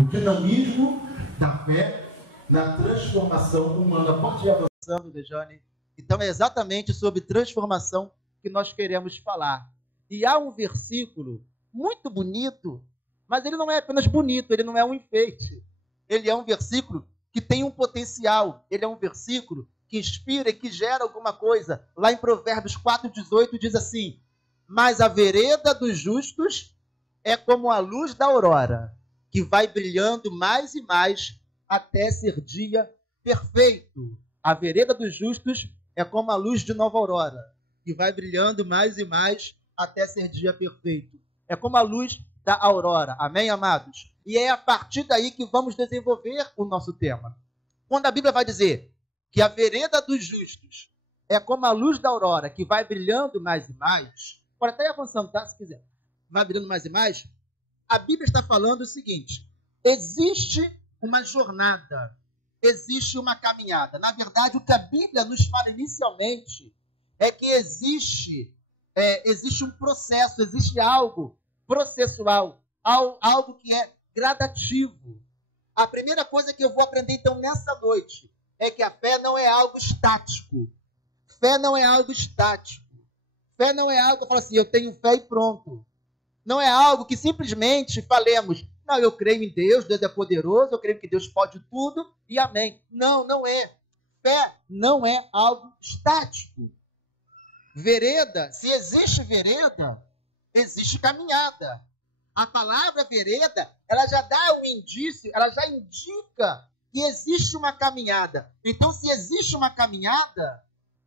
o dinamismo da fé na transformação humana. Pode ir avançando, Rejane. Então é exatamente sobre transformação que nós queremos falar. E há um versículo muito bonito, mas ele não é apenas bonito, ele não é um enfeite. Ele é um versículo que tem um potencial, ele é um versículo que inspira e que gera alguma coisa. Lá em Provérbios 4,18 diz assim: mas a vereda dos justos é como a luz da aurora, que vai brilhando mais e mais até ser dia perfeito. A vereda dos justos é como a luz de nova aurora, que vai brilhando mais e mais até ser dia perfeito. É como a luz da aurora. Amém, amados? E é a partir daí que vamos desenvolver o nosso tema. Quando a Bíblia vai dizer que a vereda dos justos é como a luz da aurora, que vai brilhando mais e mais, pode até ir avançando, tá? Se quiser. Vai brilhando mais e mais. A Bíblia está falando o seguinte: existe uma jornada, existe uma caminhada. Na verdade, o que a Bíblia nos fala inicialmente é que existe um processo, existe algo processual, algo que é gradativo. A primeira coisa que eu vou aprender, então, nessa noite, é que a fé não é algo estático. Fé não é algo estático. Fé não é algo que eu falo assim, eu tenho fé e pronto. Não é algo que simplesmente falemos, não, eu creio em Deus, Deus é poderoso, eu creio que Deus pode tudo e amém. Não, não é. Fé não é algo estático. Vereda, se existe vereda, existe caminhada. A palavra vereda, ela já dá um indício, ela já indica que existe uma caminhada. Então, se existe uma caminhada,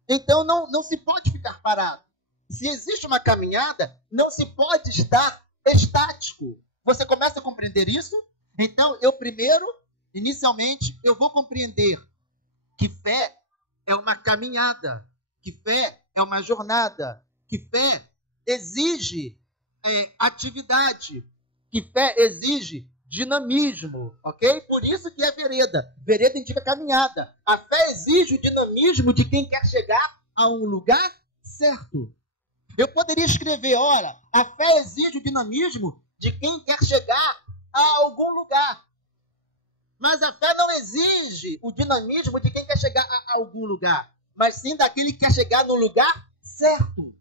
então não se pode ficar parado. Se existe uma caminhada, não se pode estar estático. Você começa a compreender isso? Então, inicialmente, eu vou compreender que fé é uma caminhada, que fé é uma jornada, que fé exige atividade, que fé exige dinamismo, ok? Por isso que é vereda. Vereda indica caminhada. A fé exige o dinamismo de quem quer chegar a um lugar certo. Eu poderia escrever, ora, a fé exige o dinamismo de quem quer chegar a algum lugar. Mas a fé não exige o dinamismo de quem quer chegar a algum lugar, mas sim daquele que quer chegar no lugar certo.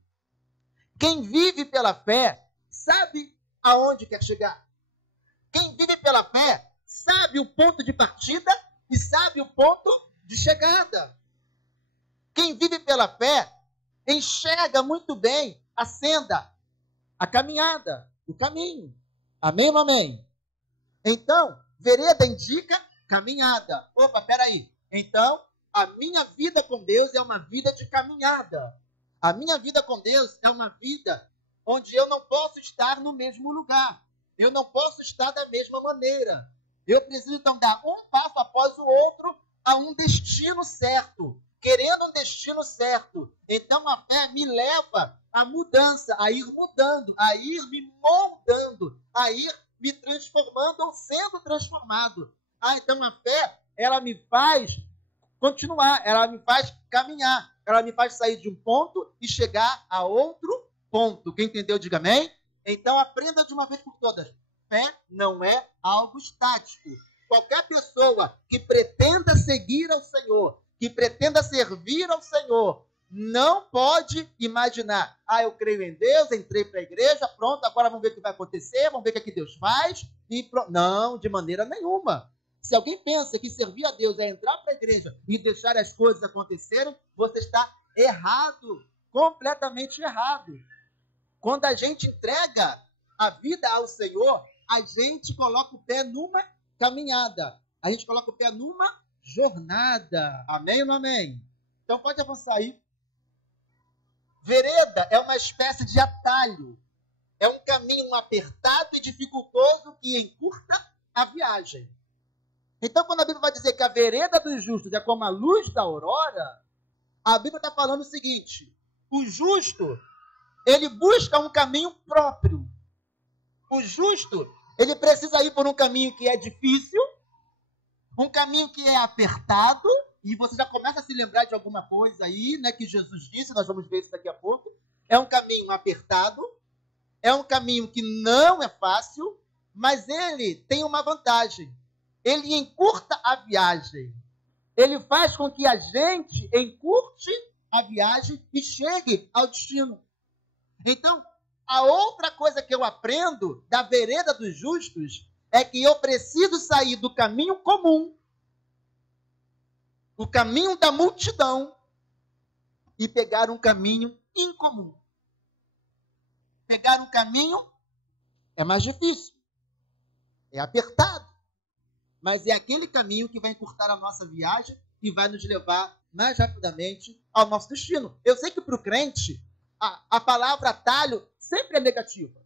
Quem vive pela fé sabe aonde quer chegar. Quem vive pela fé sabe o ponto de partida e sabe o ponto de chegada. Quem vive pela fé enxerga muito bem a senda, a caminhada, o caminho. Amém ou amém? Então, vereda indica caminhada. Opa, peraí. Então, a minha vida com Deus é uma vida de caminhada. A minha vida com Deus é uma vida onde eu não posso estar no mesmo lugar. Eu não posso estar da mesma maneira. Eu preciso, então, dar um passo após o outro a um destino certo. Querendo um destino certo. Então, a fé me leva à mudança, a ir mudando, a ir me moldando, a ir me transformando ou sendo transformado. Então, a fé, ela me faz continuar, ela me faz caminhar, ela me faz sair de um ponto e chegar a outro ponto. Quem entendeu, diga amém. Então, aprenda de uma vez por todas. Fé não é algo estático. Qualquer pessoa que pretenda seguir ao Senhor, que pretenda servir ao Senhor, não pode imaginar, eu creio em Deus, entrei para a igreja, pronto, agora vamos ver o que vai acontecer, vamos ver o que é que Deus faz, e pronto. Não, de maneira nenhuma. Se alguém pensa que servir a Deus é entrar para a igreja e deixar as coisas acontecerem, você está errado, completamente errado. Quando a gente entrega a vida ao Senhor, a gente coloca o pé numa caminhada. A gente coloca o pé numa jornada. Amém ou não amém? Então pode avançar aí. Vereda é uma espécie de atalho. É um caminho apertado e dificultoso que encurta a viagem. Então, quando a Bíblia vai dizer que a vereda dos justos é como a luz da aurora, a Bíblia está falando o seguinte: o justo, ele busca um caminho próprio. O justo, ele precisa ir por um caminho que é difícil, um caminho que é apertado, e você já começa a se lembrar de alguma coisa aí, né, que Jesus disse, nós vamos ver isso daqui a pouco. É um caminho apertado, é um caminho que não é fácil, Mas ele tem uma vantagem. Ele encurta a viagem. Ele faz com que a gente encurte a viagem e chegue ao destino. Então, a outra coisa que eu aprendo da vereda dos justos é que eu preciso sair do caminho comum, o caminho da multidão, e pegar um caminho incomum. Pegar um caminho é mais difícil, é apertado, mas é aquele caminho que vai encurtar a nossa viagem e vai nos levar mais rapidamente ao nosso destino. Eu sei que para o crente, a palavra atalho sempre é negativa.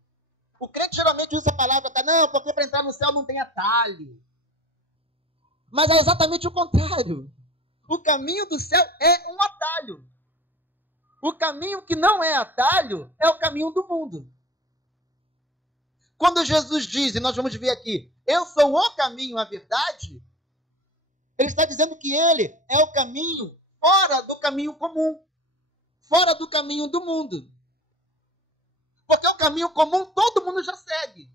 O crente geralmente usa a palavra atalho, não, porque para entrar no céu não tem atalho. Mas é exatamente o contrário. O caminho do céu é um atalho. O caminho que não é atalho é o caminho do mundo. Quando Jesus diz, e nós vamos ver aqui, eu sou o caminho, a verdade, ele está dizendo que ele é o caminho fora do caminho comum, fora do caminho do mundo. Porque o caminho comum todo mundo já segue.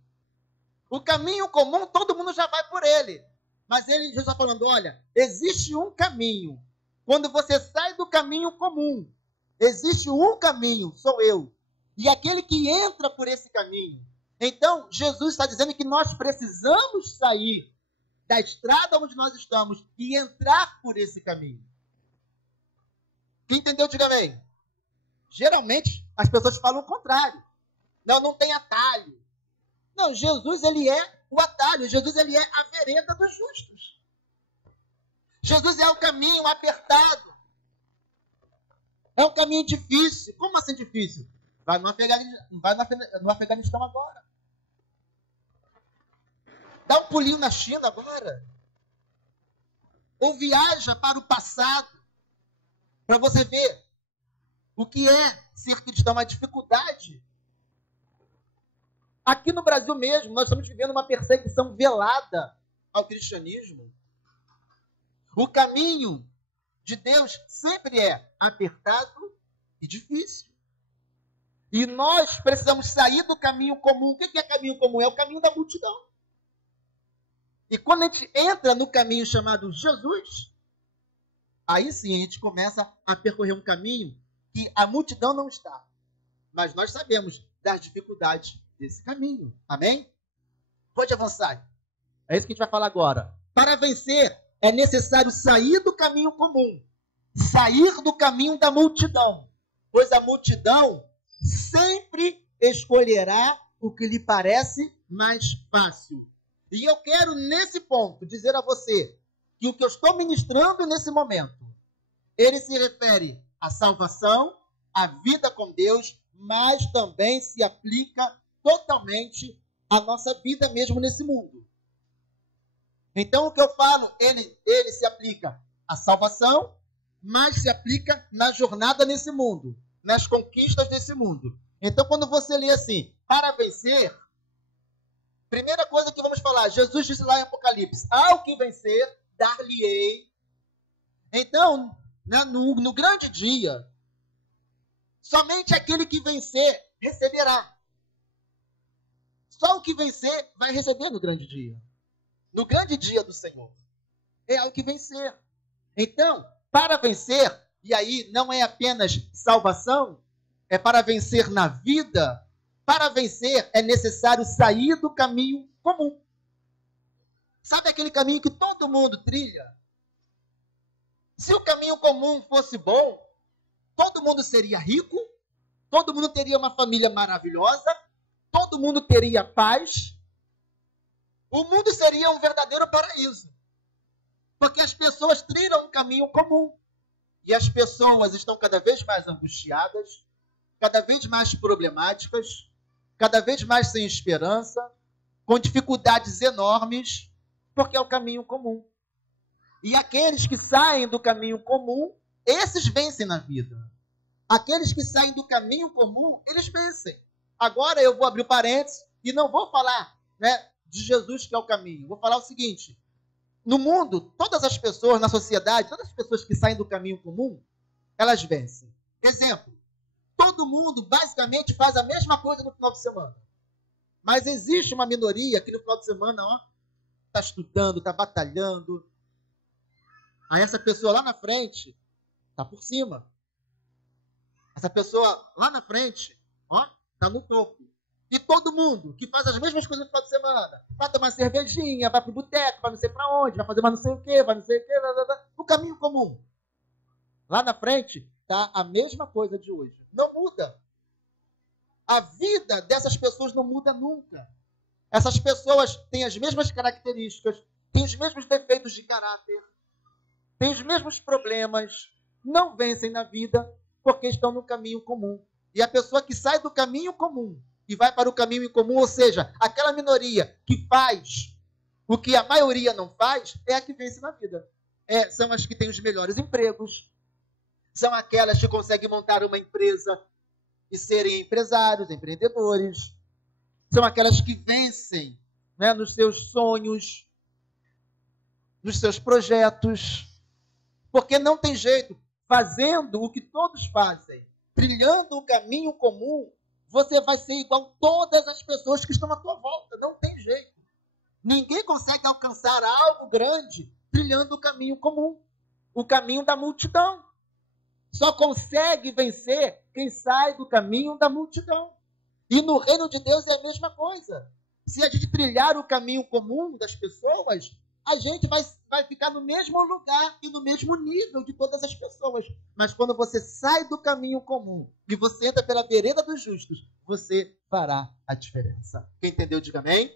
O caminho comum todo mundo já vai por ele. Mas Jesus está falando, olha, existe um caminho. Quando você sai do caminho comum, existe um caminho, sou eu. E aquele que entra por esse caminho. Então, Jesus está dizendo que nós precisamos sair da estrada onde nós estamos e entrar por esse caminho. Quem entendeu, diga bem. Geralmente, as pessoas falam o contrário. Não tem atalho. Não, Jesus, ele é o atalho. Jesus, ele é a vereda dos justos. Jesus é o caminho apertado. É um caminho difícil. Como assim difícil? Vai no Afeganistão agora. Dá um pulinho na China agora. Ou viaja para o passado. Para você ver o que é ser cristão, a dificuldade. Aqui no Brasil mesmo, nós estamos vivendo uma perseguição velada ao cristianismo. O caminho de Deus sempre é apertado e difícil. E nós precisamos sair do caminho comum. O que é caminho comum? É o caminho da multidão. E quando a gente entra no caminho chamado Jesus, aí sim a gente começa a percorrer um caminho que a multidão não está. Mas nós sabemos das dificuldades desse caminho. Amém? Pode avançar. É isso que a gente vai falar agora. Para vencer, é necessário sair do caminho comum. Sair do caminho da multidão. Pois a multidão sempre escolherá o que lhe parece mais fácil. E eu quero, nesse ponto, dizer a você que o que eu estou ministrando nesse momento, ele se refere à salvação, à vida com Deus, mas também se aplica totalmente à nossa vida mesmo nesse mundo. Então, o que eu falo, ele se aplica à salvação, mas se aplica na jornada nesse mundo, nas conquistas desse mundo. Então, quando você lê assim, para vencer, primeira coisa que vamos falar, Jesus disse lá em Apocalipse, ao que vencer, dar-lhe-ei. Então, no grande dia, somente aquele que vencer receberá. Só o que vencer vai receber no grande dia. No grande dia do Senhor. É ao que vencer. Então, para vencer, e aí não é apenas salvação, é para vencer na vida. Para vencer é necessário sair do caminho comum. Sabe aquele caminho que todo mundo trilha? Se o caminho comum fosse bom, todo mundo seria rico, todo mundo teria uma família maravilhosa, todo mundo teria paz, o mundo seria um verdadeiro paraíso. Porque as pessoas trilham um caminho comum. E as pessoas estão cada vez mais angustiadas, cada vez mais problemáticas, cada vez mais sem esperança, com dificuldades enormes, porque é o caminho comum. E aqueles que saem do caminho comum, esses vencem na vida. Aqueles que saem do caminho comum, eles vencem. Agora eu vou abrir o parênteses e não vou falar, de Jesus que é o caminho. Vou falar o seguinte, no mundo, todas as pessoas, na sociedade, todas as pessoas que saem do caminho comum, elas vencem. Exemplo, todo mundo basicamente faz a mesma coisa no final de semana. Mas existe uma minoria que no final de semana, está estudando, está batalhando. Aí essa pessoa lá na frente está por cima. Essa pessoa lá na frente, está no topo. E todo mundo que faz as mesmas coisas no final de semana, vai tomar cervejinha, vai pro boteco, vai não sei para onde, vai fazer mais não sei o quê, vai não sei o quê, no caminho comum. Lá na frente está a mesma coisa de hoje. Não muda. A vida dessas pessoas não muda nunca. Essas pessoas têm as mesmas características, têm os mesmos defeitos de caráter, têm os mesmos problemas, não vencem na vida porque estão no caminho comum. E a pessoa que sai do caminho comum e vai para o caminho incomum, ou seja, aquela minoria que faz o que a maioria não faz, é a que vence na vida. São as que têm os melhores empregos, são aquelas que conseguem montar uma empresa e serem empresários, empreendedores, são aquelas que vencem, né, nos seus sonhos, nos seus projetos, porque não tem jeito, fazendo o que todos fazem, trilhando o caminho comum, você vai ser igual a todas as pessoas que estão à tua volta. Não tem jeito. Ninguém consegue alcançar algo grande trilhando o caminho comum, o caminho da multidão. Só consegue vencer quem sai do caminho da multidão. E no reino de Deus é a mesma coisa. Se a gente trilhar o caminho comum das pessoas, a gente vai ficar no mesmo lugar e no mesmo nível de todas as pessoas. Mas quando você sai do caminho comum e você entra pela vereda dos justos, você fará a diferença. Quem entendeu, diga amém.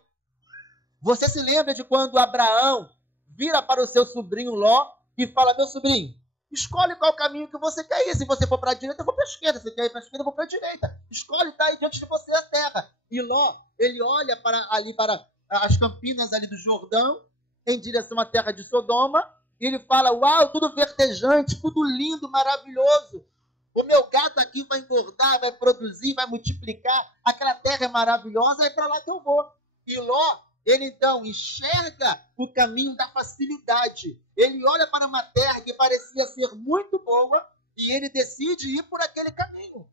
Você se lembra de quando Abraão vira para o seu sobrinho Ló e fala: meu sobrinho, escolhe qual caminho que você quer ir. Se você for para a direita, eu vou para a esquerda. Se você quer ir para a esquerda, eu vou para a direita. Escolhe, está aí diante de você a terra. E Ló, ele olha para as campinas ali do Jordão, em direção à terra de Sodoma, e ele fala: uau, tudo verdejante, tudo lindo, maravilhoso. O meu gado aqui vai engordar, vai produzir, vai multiplicar. Aquela terra é maravilhosa, é para lá que eu vou. E Ló, ele então enxerga o caminho da facilidade. Ele olha para uma terra que parecia ser muito boa e ele decide ir por aquele caminho.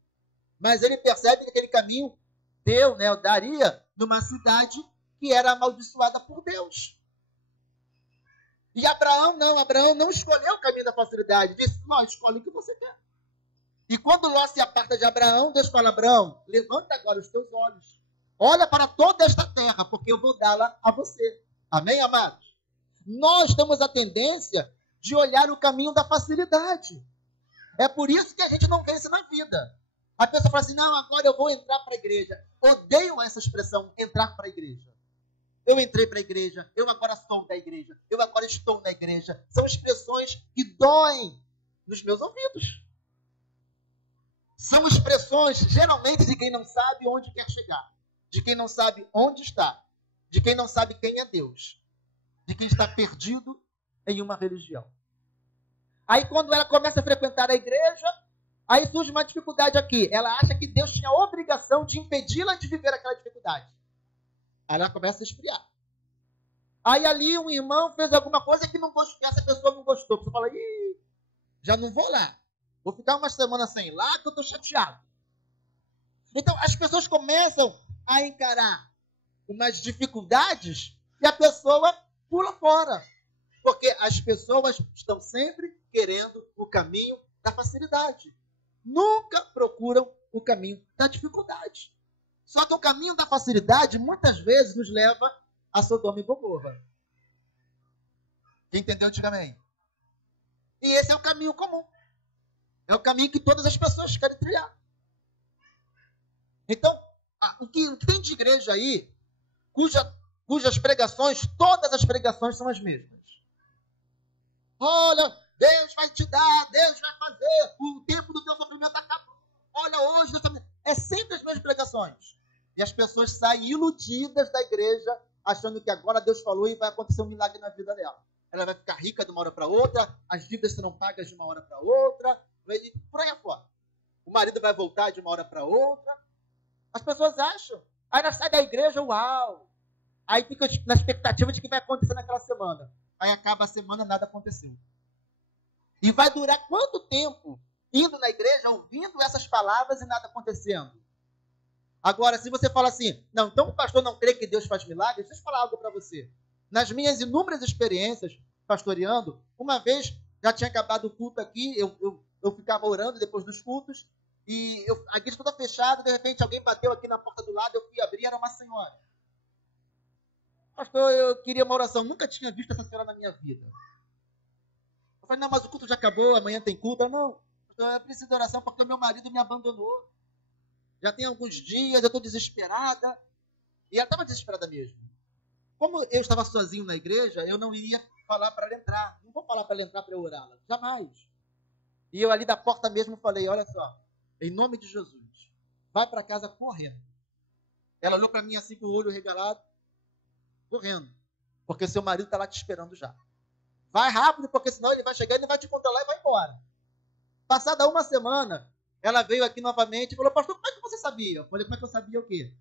Mas ele percebe que aquele caminho daria numa cidade que era amaldiçoada por Deus. E Abraão não escolheu o caminho da facilidade. Disse: Ló, escolhe o que você quer. E quando Ló se aparta de Abraão, Deus fala: Abraão, levanta agora os teus olhos. Olha para toda esta terra, porque eu vou dá-la a você. Amém, amados? Nós temos a tendência de olhar o caminho da facilidade. É por isso que a gente não vence na vida. A pessoa fala assim: não, agora eu vou entrar para a igreja. Odeio essa expressão, entrar para a igreja. Eu entrei para a igreja, eu agora sou da igreja, eu agora estou na igreja. São expressões que doem nos meus ouvidos. São expressões, geralmente, de quem não sabe onde quer chegar, de quem não sabe onde está, de quem não sabe quem é Deus, de quem está perdido em uma religião. Aí, quando ela começa a frequentar a igreja, aí surge uma dificuldade aqui. Ela acha que Deus tinha a obrigação de impedi-la de viver aquela dificuldade. Aí ela começa a esfriar. Aí ali um irmão fez alguma coisa que essa pessoa não gostou. Você fala: ih, já não vou lá. Vou ficar uma semana sem ir lá que eu estou chateado. Então as pessoas começam a encarar umas dificuldades e a pessoa pula fora. Porque as pessoas estão sempre querendo o caminho da facilidade. Nunca procuram o caminho da dificuldade. Só que o caminho da facilidade, muitas vezes, nos leva a Sodoma e Gomorra. Quem entendeu, diga amém. E esse é o caminho comum. É o caminho que todas as pessoas querem trilhar. Então, o que tem de igreja aí, cujas pregações, todas as pregações são as mesmas. Olha, Deus vai te dar, Deus vai fazer, o tempo do teu sofrimento acabou. Olha, hoje, é sempre as mesmas pregações. E as pessoas saem iludidas da igreja, achando que agora Deus falou e vai acontecer um milagre na vida dela. Ela vai ficar rica de uma hora para outra, as dívidas serão pagas de uma hora para outra, e por aí afora. O marido vai voltar de uma hora para outra. As pessoas acham. Aí ela sai da igreja, uau! Aí fica na expectativa de que vai acontecer naquela semana. Aí acaba a semana, nada aconteceu. E vai durar quanto tempo indo na igreja, ouvindo essas palavras e nada acontecendo? Agora, se você fala assim, não, então o pastor não crê que Deus faz milagres, deixa eu falar algo para você. Nas minhas inúmeras experiências pastoreando, uma vez já tinha acabado o culto aqui, eu ficava orando depois dos cultos, e a igreja toda fechada, de repente alguém bateu aqui na porta do lado, eu fui abrir, era uma senhora. Pastor, eu queria uma oração, nunca tinha visto essa senhora na minha vida. Eu falei, não, mas o culto já acabou, amanhã tem culto. Não, pastor, eu preciso de oração porque o meu marido me abandonou. Já tem alguns dias, eu estou desesperada. E ela estava desesperada mesmo. Como eu estava sozinho na igreja, eu não iria falar para ela entrar. Não vou falar para ela entrar para eu orá-la. Jamais. E eu ali da porta mesmo falei, olha só, em nome de Jesus, vai para casa correndo. Ela olhou para mim assim com o olho regalado, correndo. Porque seu marido está lá te esperando já. Vai rápido, porque senão ele vai chegar, ele vai te controlar e vai embora. Passada uma semana, ela veio aqui novamente e falou, pastor, como é que você sabia? Eu falei, como é que eu sabia o quê?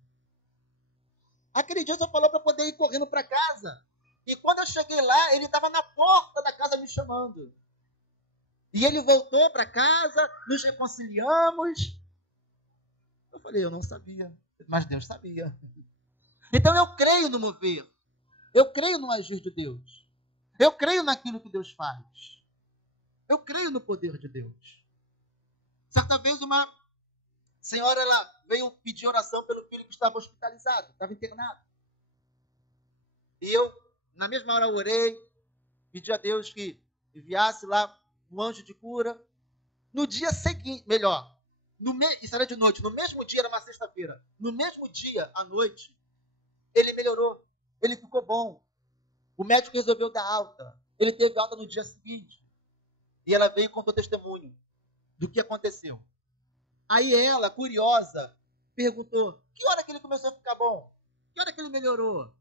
Aquele dia eu só falou para poder ir correndo para casa. E quando eu cheguei lá, ele estava na porta da casa me chamando. E ele voltou para casa, nos reconciliamos. Eu falei, eu não sabia, mas Deus sabia. Então eu creio no mover. Eu creio no agir de Deus. Eu creio naquilo que Deus faz. Eu creio no poder de Deus. Certa vez uma senhora ela veio pedir oração pelo filho que estava hospitalizado, estava internado. E eu, na mesma hora, orei, pedi a Deus que enviasse lá um anjo de cura. No dia seguinte, melhor, isso era de noite, no mesmo dia, era uma sexta-feira, no mesmo dia, à noite, ele melhorou, ele ficou bom. O médico resolveu dar alta, ele teve alta no dia seguinte. E ela veio e contou testemunho do que aconteceu. Aí ela, curiosa, perguntou, que hora que ele começou a ficar bom? Que hora que ele melhorou?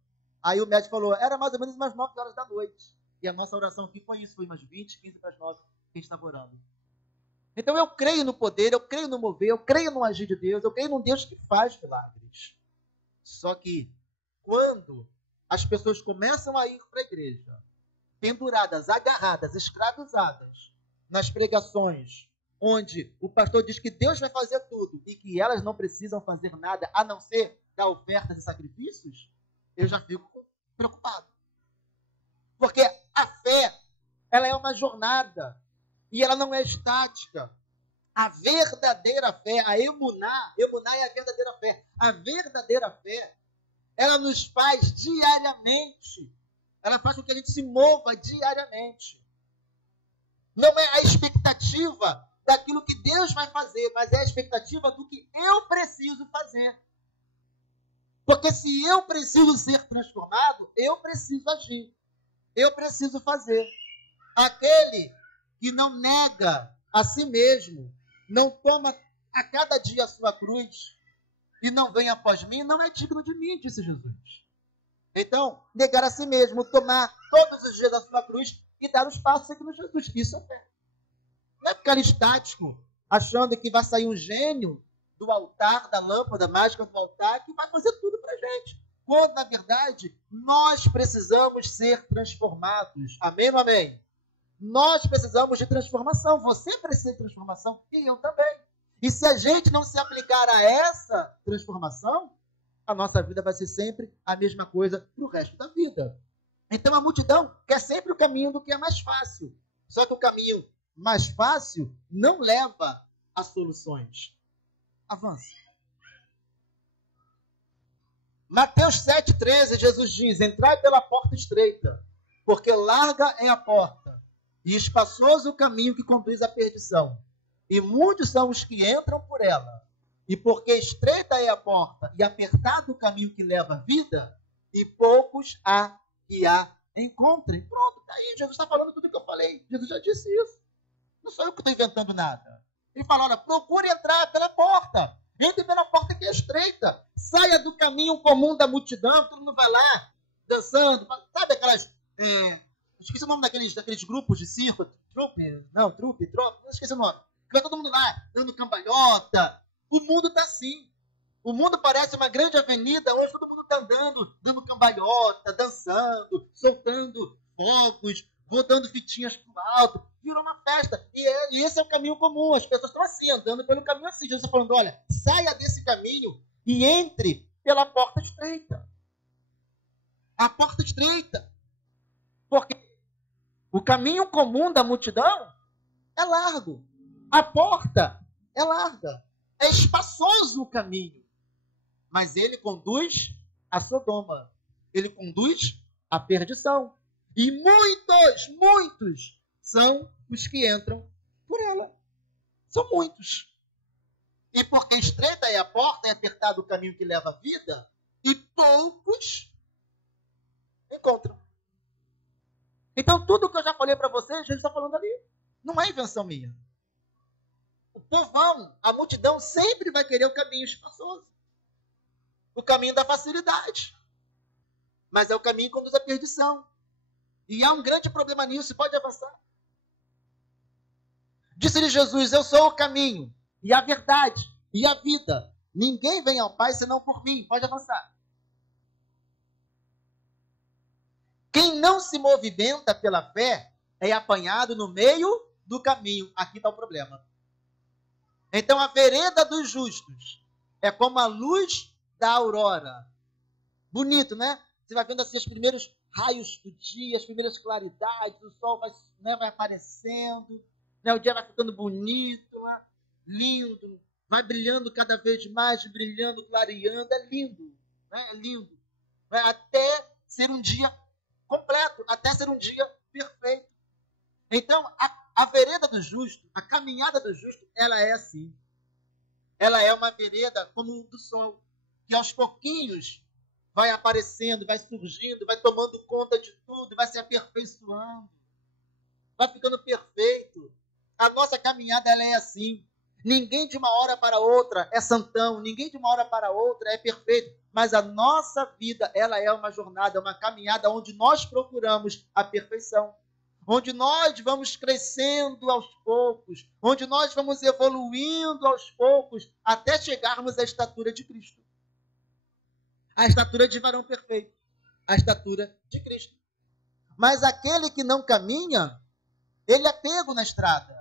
Aí o médico falou, era mais ou menos umas 9 horas da noite. E a nossa oração aqui foi isso, foi umas 20, 15 para as 9 que a gente estava orando. Então eu creio no poder, eu creio no mover, eu creio no agir de Deus, eu creio num Deus que faz milagres. Só que quando as pessoas começam a ir para a igreja, penduradas, agarradas, escravizadas, nas pregações, onde o pastor diz que Deus vai fazer tudo e que elas não precisam fazer nada a não ser dar ofertas e sacrifícios, eu já fico preocupado. Porque a fé, ela é uma jornada e ela não é estática. A verdadeira fé, a emuná é a verdadeira fé. A verdadeira fé, ela nos faz diariamente. Ela faz com que a gente se mova diariamente. Não é a expectativa daquilo que Deus vai fazer, mas é a expectativa do que eu preciso fazer. Porque se eu preciso ser transformado, eu preciso agir. Eu preciso fazer. Aquele que não nega a si mesmo, não toma a cada dia a sua cruz e não vem após mim, não é digno de mim, disse Jesus. Então, negar a si mesmo, tomar todos os dias a sua cruz e dar os passos seguindo Jesus. Isso é fé. Não é ficar estático, achando que vai sair um gênio do altar, da lâmpada mágica do altar, que vai fazer tudo pra gente. Quando, na verdade, nós precisamos ser transformados. Amém ou amém? Nós precisamos de transformação. Você precisa de transformação e eu também. E se a gente não se aplicar a essa transformação, a nossa vida vai ser sempre a mesma coisa para o resto da vida. Então a multidão quer sempre o caminho do que é mais fácil. Só que o caminho mais fácil não leva a soluções. Avance. Mateus 7,13, Jesus diz, entrai pela porta estreita, porque larga é a porta, e espaçoso o caminho que conduz à perdição. E muitos são os que entram por ela. E porque estreita é a porta, e apertado o caminho que leva à vida, e poucos há que a encontrem. Pronto, está aí, Jesus está falando tudo o que eu falei. Jesus já disse isso. Não sou eu que estou inventando nada. Ele fala, olha, procure entrar pela porta. Entre pela porta que é estreita. Saia do caminho comum da multidão, todo mundo vai lá, dançando. Sabe aquelas... esqueci o nome daqueles grupos de circo. Trupe, não esqueci o nome. Que vai todo mundo lá, dando cambalhota. O mundo está assim. O mundo parece uma grande avenida, hoje todo mundo está andando, dando cambalhota, dançando, soltando fogos, botando fitinhas para o alto. Virou uma festa. E esse é o caminho comum. As pessoas estão assim, andando pelo caminho assim. Jesus está falando, olha, saia desse caminho e entre pela porta estreita. A porta estreita. Porque o caminho comum da multidão é largo. A porta é larga. É espaçoso o caminho. Mas ele conduz a Sodoma. Ele conduz à perdição. E muitos são os que entram por ela. São muitos. E porque estreita é a porta, é apertado o caminho que leva à vida, e poucos encontram. Então, tudo que eu já falei para vocês, Jesus está falando ali. Não é invenção minha. O povão, a multidão, sempre vai querer o caminho espaçoso. O caminho da facilidade. Mas é o caminho que conduz à perdição. E há um grande problema nisso, pode avançar. Disse-lhe Jesus, eu sou o caminho, e a verdade, e a vida. Ninguém vem ao Pai senão por mim. Pode avançar. Quem não se movimenta pela fé é apanhado no meio do caminho. Aqui está o problema. Então a vereda dos justos é como a luz da aurora. Bonito, né? Você vai vendo assim os primeiros raios do dia, as primeiras claridades, o sol vai, vai aparecendo, o dia vai ficando bonito, lindo, vai brilhando cada vez mais, brilhando, clareando, é lindo, é lindo. Até ser um dia completo, até ser um dia perfeito. Então, a vereda do justo, a caminhada do justo, ela é assim. Ela é uma vereda como do sol, que aos pouquinhos vai aparecendo, vai surgindo, vai tomando conta de tudo, vai se aperfeiçoando, vai ficando perfeito. A nossa caminhada ela é assim. Ninguém de uma hora para outra é santão, ninguém de uma hora para outra é perfeito, mas a nossa vida ela é uma jornada, uma caminhada onde nós procuramos a perfeição, onde nós vamos crescendo aos poucos, onde nós vamos evoluindo aos poucos até chegarmos à estatura de Cristo. A estatura de varão perfeito. A estatura de Cristo. Mas aquele que não caminha, ele é pego na estrada.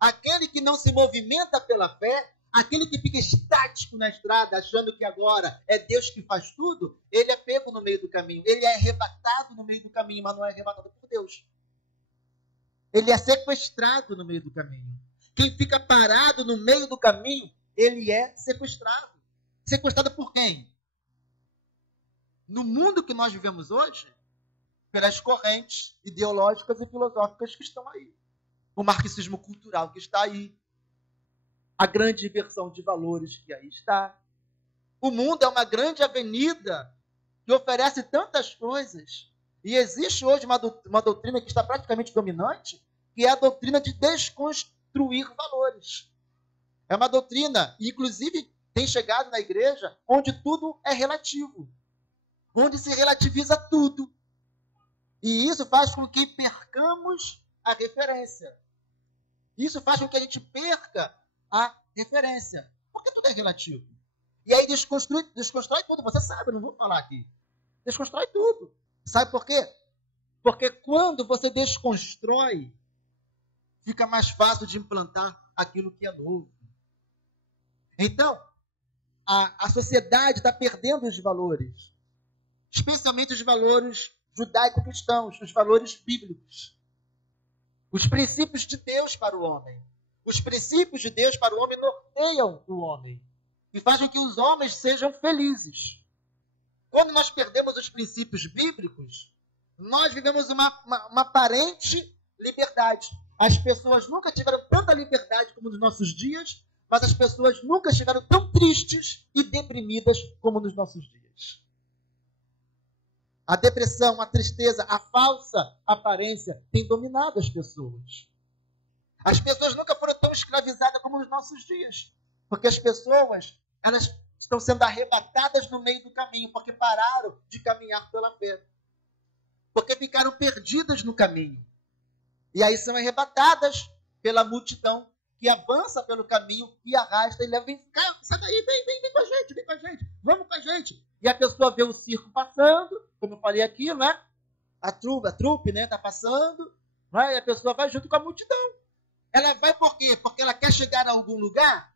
Aquele que não se movimenta pela fé, aquele que fica estático na estrada, achando que agora é Deus que faz tudo, ele é pego no meio do caminho. Ele é arrebatado no meio do caminho, mas não é arrebatado por Deus. Ele é sequestrado no meio do caminho. Quem fica parado no meio do caminho, ele é sequestrado. Sequestrado por quem? No mundo que nós vivemos hoje, pelas correntes ideológicas e filosóficas que estão aí. O marxismo cultural que está aí. A grande inversão de valores que aí está. O mundo é uma grande avenida que oferece tantas coisas. E existe hoje uma doutrina que está praticamente dominante, que é a doutrina de desconstruir valores. É uma doutrina, inclusive tem chegado na igreja, onde tudo é relativo. Onde se relativiza tudo. E isso faz com que percamos a referência. Isso faz com que a gente perca a referência. Porque tudo é relativo. E aí desconstrói tudo. Você sabe, eu não vou falar aqui. Desconstrói tudo. Sabe por quê? Porque quando você desconstrói, fica mais fácil de implantar aquilo que é novo. Então, a sociedade está perdendo os valores. Especialmente os valores judaico-cristãos, os valores bíblicos. Os princípios de Deus para o homem. Os princípios de Deus para o homem norteiam o homem. E fazem que os homens sejam felizes. Quando nós perdemos os princípios bíblicos, nós vivemos uma aparente liberdade. As pessoas nunca tiveram tanta liberdade como nos nossos dias, mas as pessoas nunca estiveram tão tristes e deprimidas como nos nossos dias. A depressão, a tristeza, a falsa aparência tem dominado as pessoas. As pessoas nunca foram tão escravizadas como nos nossos dias. Porque as pessoas, elas estão sendo arrebatadas no meio do caminho, porque pararam de caminhar pela fé. Porque ficaram perdidas no caminho. E aí são arrebatadas pela multidão que avança pelo caminho e arrasta e leva, vem, sai daí, vem com a gente, vamos com a gente. E a pessoa vê o circo passando, como eu falei aqui, né? A trupe, né? Tá passando, né? E a pessoa vai junto com a multidão. Ela vai por quê? Porque ela quer chegar a algum lugar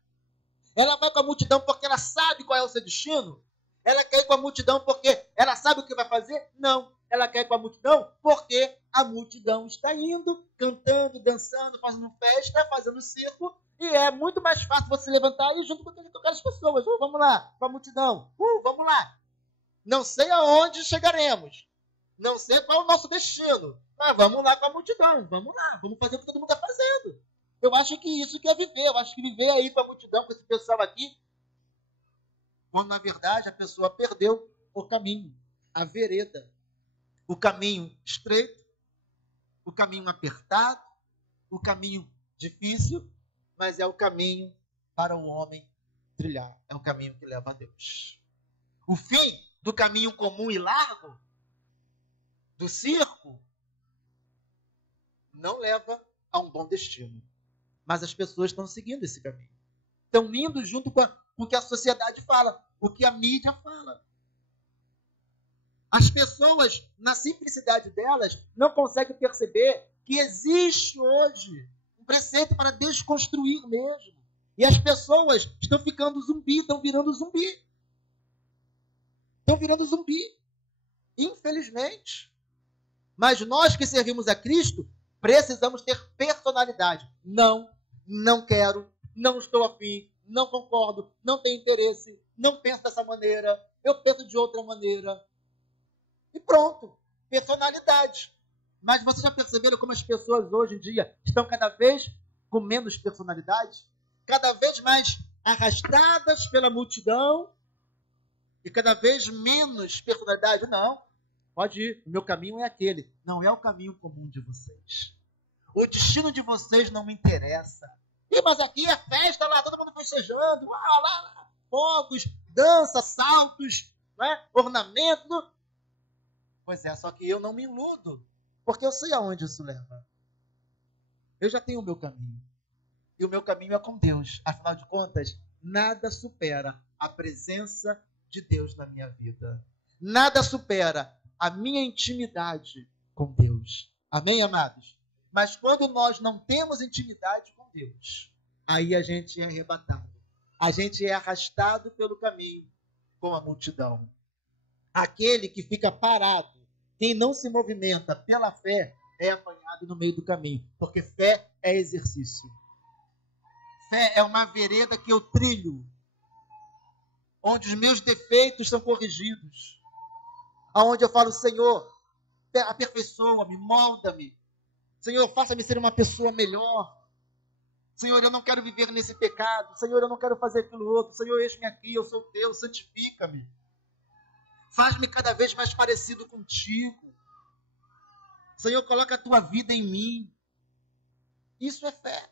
Ela vai com a multidão porque ela sabe qual é o seu destino? Ela quer ir com a multidão porque ela sabe o que vai fazer? Não. Ela quer ir com a multidão porque a multidão está indo, cantando, dançando, fazendo festa, fazendo circo. E é muito mais fácil você levantar e ir junto com aquelas pessoas. Vamos lá, com a multidão. Vamos lá. Não sei aonde chegaremos. Não sei qual é o nosso destino. Mas vamos lá com a multidão. Vamos lá. Vamos fazer o que todo mundo está fazendo. Eu acho que isso que é viver. Eu acho que viver aí com a multidão, com esse pessoal aqui, quando na verdade a pessoa perdeu o caminho, a vereda. O caminho estreito, o caminho apertado, o caminho difícil, mas é o caminho para o homem trilhar. É o caminho que leva a Deus. O fim do caminho comum e largo, do circo, não leva a um bom destino. Mas as pessoas estão seguindo esse caminho. Estão indo junto com o que a sociedade fala, o que a mídia fala. As pessoas, na simplicidade delas, não conseguem perceber que existe hoje um preceito para desconstruir mesmo. E as pessoas estão ficando zumbi, estão virando zumbi. Estão virando zumbi. Infelizmente. Mas nós que servimos a Cristo, precisamos ter personalidade. Não quero, não estou afim, não concordo, não tenho interesse, não penso dessa maneira, eu penso de outra maneira. E pronto, personalidade. Mas vocês já perceberam como as pessoas hoje em dia estão cada vez com menos personalidade? Cada vez mais arrastadas pela multidão e cada vez menos personalidade? Não, pode ir, o meu caminho é aquele. Não é o caminho comum de vocês. O destino de vocês não me interessa. Mas aqui é festa lá, todo mundo festejando, lá, fogos, dança, saltos, né? Ornamento. Pois é, só que eu não me iludo, porque eu sei aonde isso leva. Eu já tenho o meu caminho. E o meu caminho é com Deus. Afinal de contas, nada supera a presença de Deus na minha vida. Nada supera a minha intimidade com Deus. Amém, amados? Mas quando nós não temos intimidade com Deus, aí a gente é arrebatado. A gente é arrastado pelo caminho com a multidão. Aquele que fica parado, quem não se movimenta pela fé, é apanhado no meio do caminho. Porque fé é exercício. Fé é uma vereda que eu trilho, onde os meus defeitos são corrigidos. Onde eu falo, Senhor, aperfeiçoa-me, molda-me. Senhor, faça-me ser uma pessoa melhor. Senhor, eu não quero viver nesse pecado. Senhor, eu não quero fazer aquilo outro. Senhor, eis-me aqui, eu sou teu, santifica-me. Faz-me cada vez mais parecido contigo. Senhor, coloca a tua vida em mim. Isso é fé.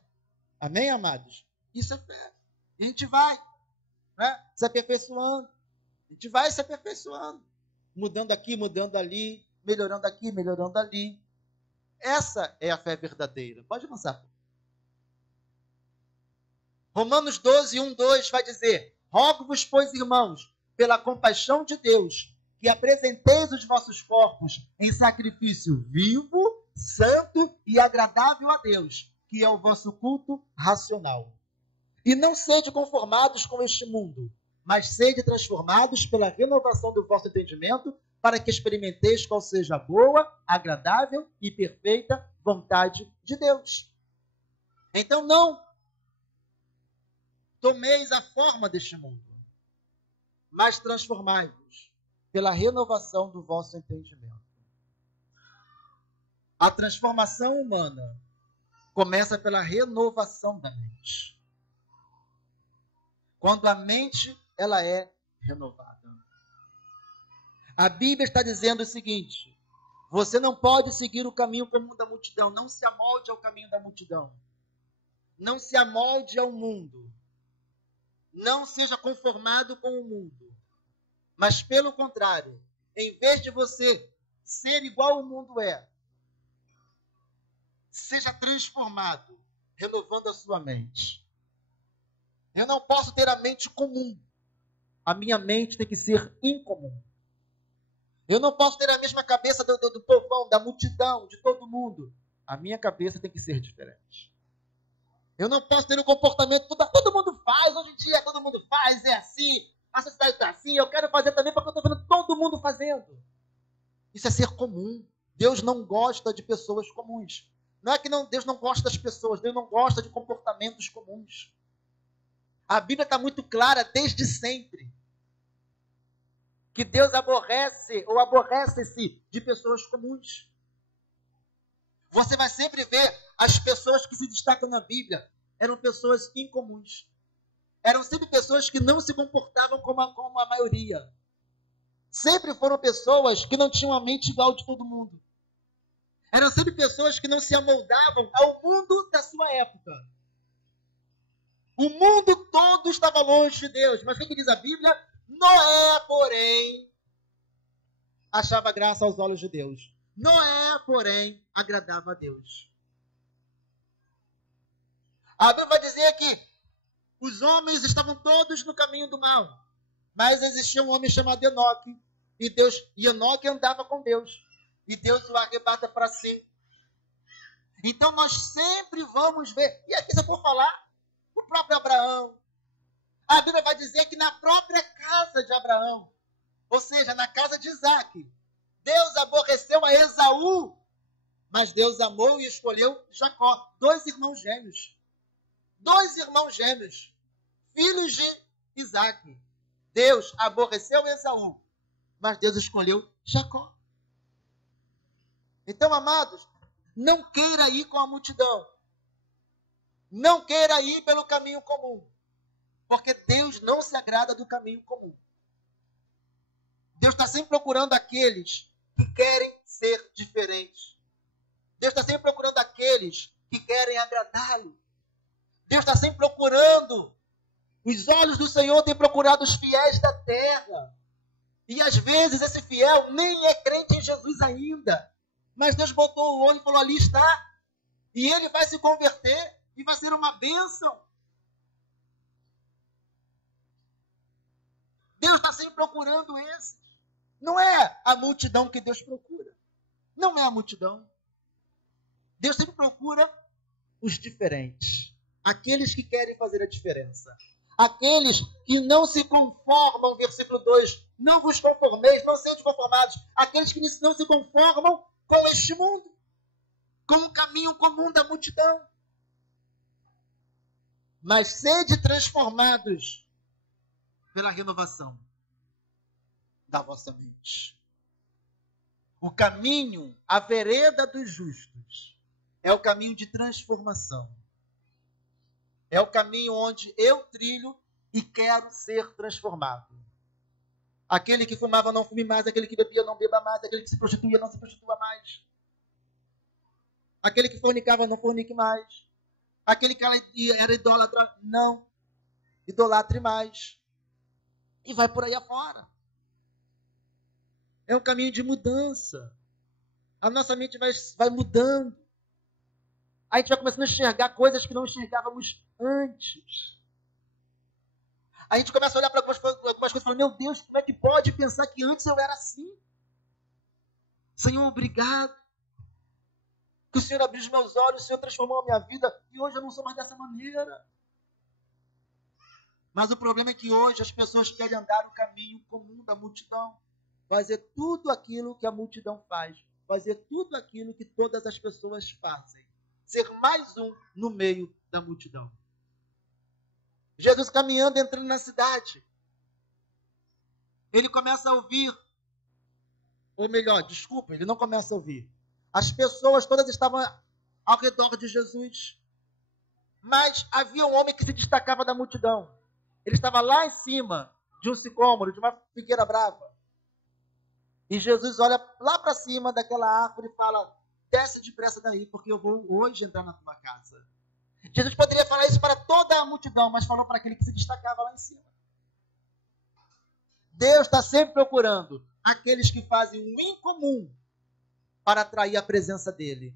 Amém, amados? Isso é fé. E a gente vai, né, se aperfeiçoando. A gente vai se aperfeiçoando. Mudando aqui, mudando ali. Melhorando aqui, melhorando ali. Essa é a fé verdadeira. Pode avançar. Romanos 12, 1, 2 vai dizer: rogo-vos, pois, irmãos, pela compaixão de Deus, que apresenteis os vossos corpos em sacrifício vivo, santo e agradável a Deus, que é o vosso culto racional. E não sede conformados com este mundo, mas sede transformados pela renovação do vosso entendimento, para que experimenteis qual seja a boa, agradável e perfeita vontade de Deus. Então não tomeis a forma deste mundo, mas transformai-vos pela renovação do vosso entendimento. A transformação humana começa pela renovação da mente. Quando a mente ela é renovada. A Bíblia está dizendo o seguinte: você não pode seguir o caminho comum da multidão. Não se amolde ao caminho da multidão. Não se amolde ao mundo. Não seja conformado com o mundo. Mas, pelo contrário, em vez de você ser igual ao mundo é, seja transformado, renovando a sua mente. Eu não posso ter a mente comum. A minha mente tem que ser incomum. Eu não posso ter a mesma cabeça do povão, da multidão, de todo mundo. A minha cabeça tem que ser diferente. Eu não posso ter um comportamento que todo mundo faz. Hoje em dia todo mundo faz, é assim. A sociedade está assim. Eu quero fazer também porque eu estou vendo todo mundo fazendo. Isso é ser comum. Deus não gosta de pessoas comuns. Não é que Deus não gosta das pessoas. Deus não gosta de comportamentos comuns. A Bíblia está muito clara desde sempre. Que Deus aborrece ou aborrece-se de pessoas comuns. Você vai sempre ver as pessoas que se destacam na Bíblia. Eram pessoas incomuns. Eram sempre pessoas que não se comportavam como a maioria. Sempre foram pessoas que não tinham a mente igual de todo mundo. Eram sempre pessoas que não se amoldavam ao mundo da sua época. O mundo todo estava longe de Deus. Mas o que diz a Bíblia? Noé, porém, achava graça aos olhos de Deus. Noé, porém, agradava a Deus. A Bíblia vai dizer que os homens estavam todos no caminho do mal. Mas existia um homem chamado Enoque. E Enoque andava com Deus. E Deus o arrebata para si. Então nós sempre vamos ver. E aqui se eu for falar, o próprio Abraão. A Bíblia vai dizer que na própria casa de Abraão, ou seja, na casa de Isaac, Deus aborreceu a Esaú, mas Deus amou e escolheu Jacó. 2 irmãos gêmeos. 2 irmãos gêmeos. Filhos de Isaac. Deus aborreceu Esaú, mas Deus escolheu Jacó. Então, amados, não queira ir com a multidão. Não queira ir pelo caminho comum. Porque Deus não se agrada do caminho comum. Deus está sempre procurando aqueles que querem ser diferentes. Deus está sempre procurando aqueles que querem agradá-lo. Deus está sempre procurando. Os olhos do Senhor têm procurado os fiéis da terra. E às vezes esse fiel nem é crente em Jesus ainda. Mas Deus botou o olho e falou, ali está. E ele vai se converter e vai ser uma bênção. Deus está sempre procurando esse. Não é a multidão que Deus procura. Não é a multidão. Deus sempre procura os diferentes. Aqueles que querem fazer a diferença. Aqueles que não se conformam, versículo 2, não vos conformeis, não sejam conformados. Aqueles que não se conformam com este mundo, com o caminho comum da multidão. Mas sede transformados pela renovação da vossa mente. O caminho, a vereda dos justos, é o caminho de transformação. É o caminho onde eu trilho e quero ser transformado. Aquele que fumava não fume mais, aquele que bebia não beba mais, aquele que se prostituía não se prostitua mais. Aquele que fornicava não fornique mais. Aquele que era idólatra não idolatre mais. E vai por aí afora. É um caminho de mudança. A nossa mente vai mudando. A gente vai começando a enxergar coisas que não enxergávamos antes. A gente começa a olhar para algumas coisas e fala, meu Deus, como é que pode pensar que antes eu era assim? Senhor, obrigado. Que o Senhor abriu os meus olhos, o Senhor transformou a minha vida e hoje eu não sou mais dessa maneira. Mas o problema é que hoje as pessoas querem andar no caminho comum da multidão. Fazer tudo aquilo que a multidão faz. Fazer tudo aquilo que todas as pessoas fazem. Ser mais um no meio da multidão. Jesus caminhando, entrando na cidade. Ele começa a ouvir. Ou melhor, desculpa, ele não começa a ouvir. As pessoas todas estavam ao redor de Jesus. Mas havia um homem que se destacava da multidão. Ele estava lá em cima de um sicômoro, de uma figueira brava. E Jesus olha lá para cima daquela árvore e fala, desce depressa daí, porque eu vou hoje entrar na tua casa. Jesus poderia falar isso para toda a multidão, mas falou para aquele que se destacava lá em cima. Deus está sempre procurando aqueles que fazem o incomum para atrair a presença dele.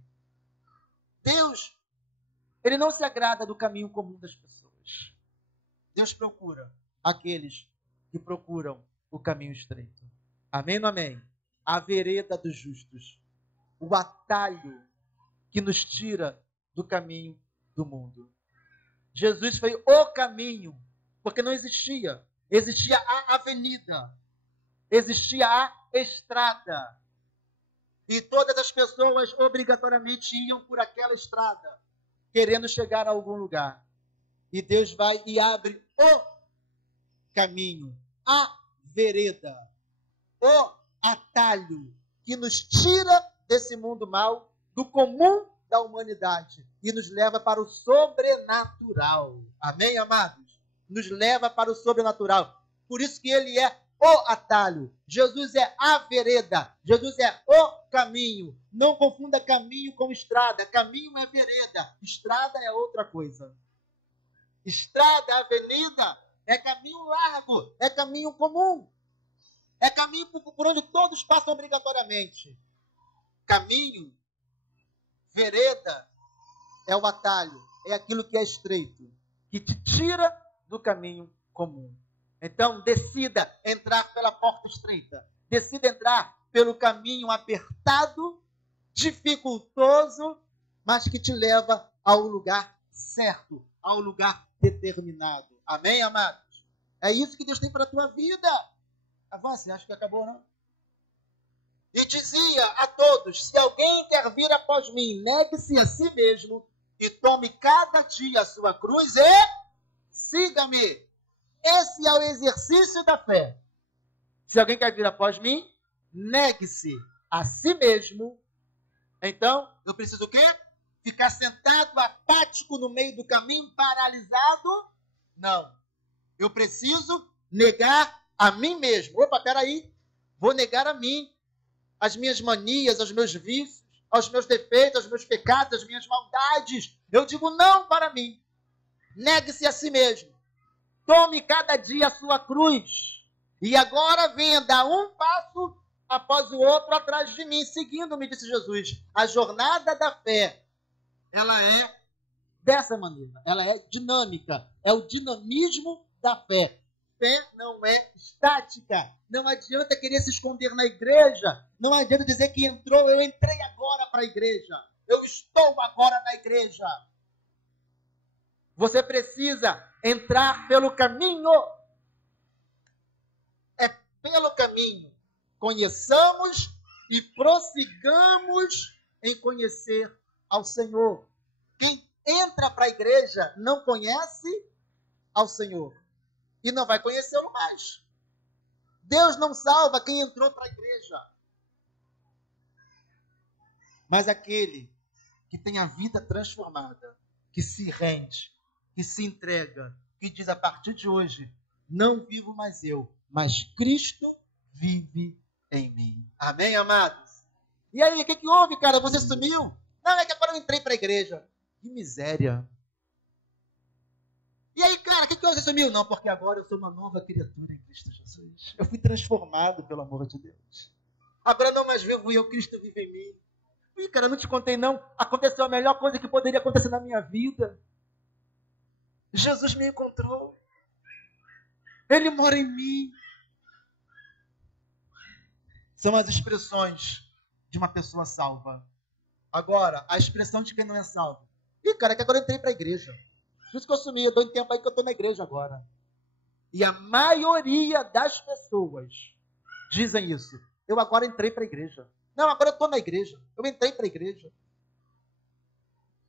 Deus, ele não se agrada do caminho comum das pessoas. Deus procura aqueles que procuram o caminho estreito. Amém ou não amém? A vereda dos justos. O atalho que nos tira do caminho do mundo. Jesus foi o caminho, porque não existia. Existia a avenida, existia a estrada. E todas as pessoas obrigatoriamente iam por aquela estrada, querendo chegar a algum lugar. E Deus vai e abre o caminho, a vereda, o atalho que nos tira desse mundo mau, do comum da humanidade, e nos leva para o sobrenatural. Amém, amados? Nos leva para o sobrenatural. Por isso que ele é o atalho. Jesus é a vereda. Jesus é o caminho. Não confunda caminho com estrada. Caminho é vereda. Estrada é outra coisa. Estrada, avenida, é caminho largo. É caminho comum. É caminho por onde todos passam obrigatoriamente. Caminho, vereda, é o atalho. É aquilo que é estreito, que te tira do caminho comum. Então, decida entrar pela porta estreita. Decida entrar pelo caminho apertado, dificultoso, mas que te leva ao lugar certo, ao lugar determinado. Amém, amados? É isso que Deus tem para a tua vida. Avance, acho que acabou, não? E dizia a todos, se alguém quer vir após mim, negue-se a si mesmo e tome cada dia a sua cruz e siga-me. Esse é o exercício da fé. Se alguém quer vir após mim, negue-se a si mesmo. Então, eu preciso o quê? Ficar sentado, apático, no meio do caminho, paralisado? Não. Eu preciso negar a mim mesmo. Opa, peraí. Vou negar a mim. As minhas manias, os meus vícios, aos meus defeitos, aos meus pecados, as minhas maldades. Eu digo não para mim. Negue-se a si mesmo. Tome cada dia a sua cruz. E agora venha dar um passo após o outro atrás de mim, seguindo-me, disse Jesus. A jornada da fé, ela é dessa maneira. Ela é dinâmica. É o dinamismo da fé. Fé não é estática. Não adianta querer se esconder na igreja. Não adianta dizer que entrou, eu entrei agora para a igreja. Eu estou agora na igreja. Você precisa entrar pelo caminho. É pelo caminho. Conheçamos e prossigamos em conhecer ao Senhor. Quem entra para a igreja não conhece ao Senhor. E não vai conhecê-lo mais. Deus não salva quem entrou para a igreja. Mas aquele que tem a vida transformada, que se rende, que se entrega, que diz a partir de hoje, não vivo mais eu, mas Cristo vive em mim. Amém, amados? E aí, o que houve, cara? Você sumiu? Não, é que agora eu entrei para a igreja. Que miséria. E aí, cara, o que você sumiu? Não, porque agora eu sou uma nova criatura em Cristo Jesus. Eu fui transformado pelo amor de Deus. Agora não mais vivo eu, Cristo vive em mim. Ih, cara, não te contei não. Aconteceu a melhor coisa que poderia acontecer na minha vida. Jesus me encontrou. Ele mora em mim. São as expressões de uma pessoa salva. Agora, a expressão de quem não é salvo. Ih, cara, é que agora eu entrei para a igreja. Por isso que eu sumi, eu dou um tempo aí que eu estou na igreja agora. E a maioria das pessoas dizem isso. Eu agora entrei para a igreja. Não, agora eu estou na igreja. Eu entrei para a igreja.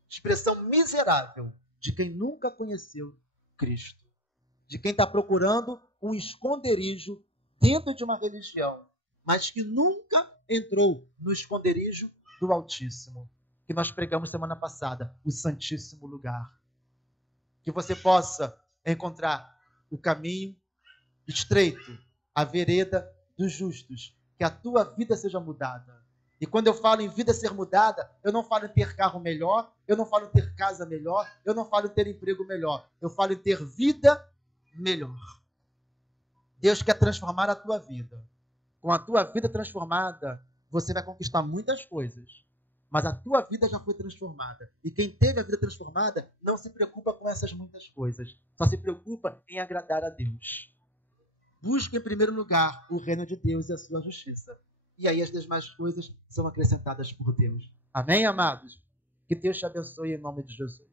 Expressão miserável de quem nunca conheceu Cristo. De quem está procurando um esconderijo dentro de uma religião, mas que nunca entrou no esconderijo do Altíssimo, que nós pregamos semana passada, o Santíssimo Lugar. Que você possa encontrar o caminho estreito, a vereda dos justos, que a tua vida seja mudada. E quando eu falo em vida ser mudada, eu não falo em ter carro melhor, eu não falo em ter casa melhor, eu não falo em ter emprego melhor, eu falo em ter vida melhor. Deus quer transformar a tua vida. Com a tua vida transformada, você vai conquistar muitas coisas. Mas a tua vida já foi transformada. E quem teve a vida transformada não se preocupa com essas muitas coisas. Só se preocupa em agradar a Deus. Busque em primeiro lugar o reino de Deus e a sua justiça. E aí as demais coisas são acrescentadas por Deus. Amém, amados? Que Deus te abençoe em nome de Jesus.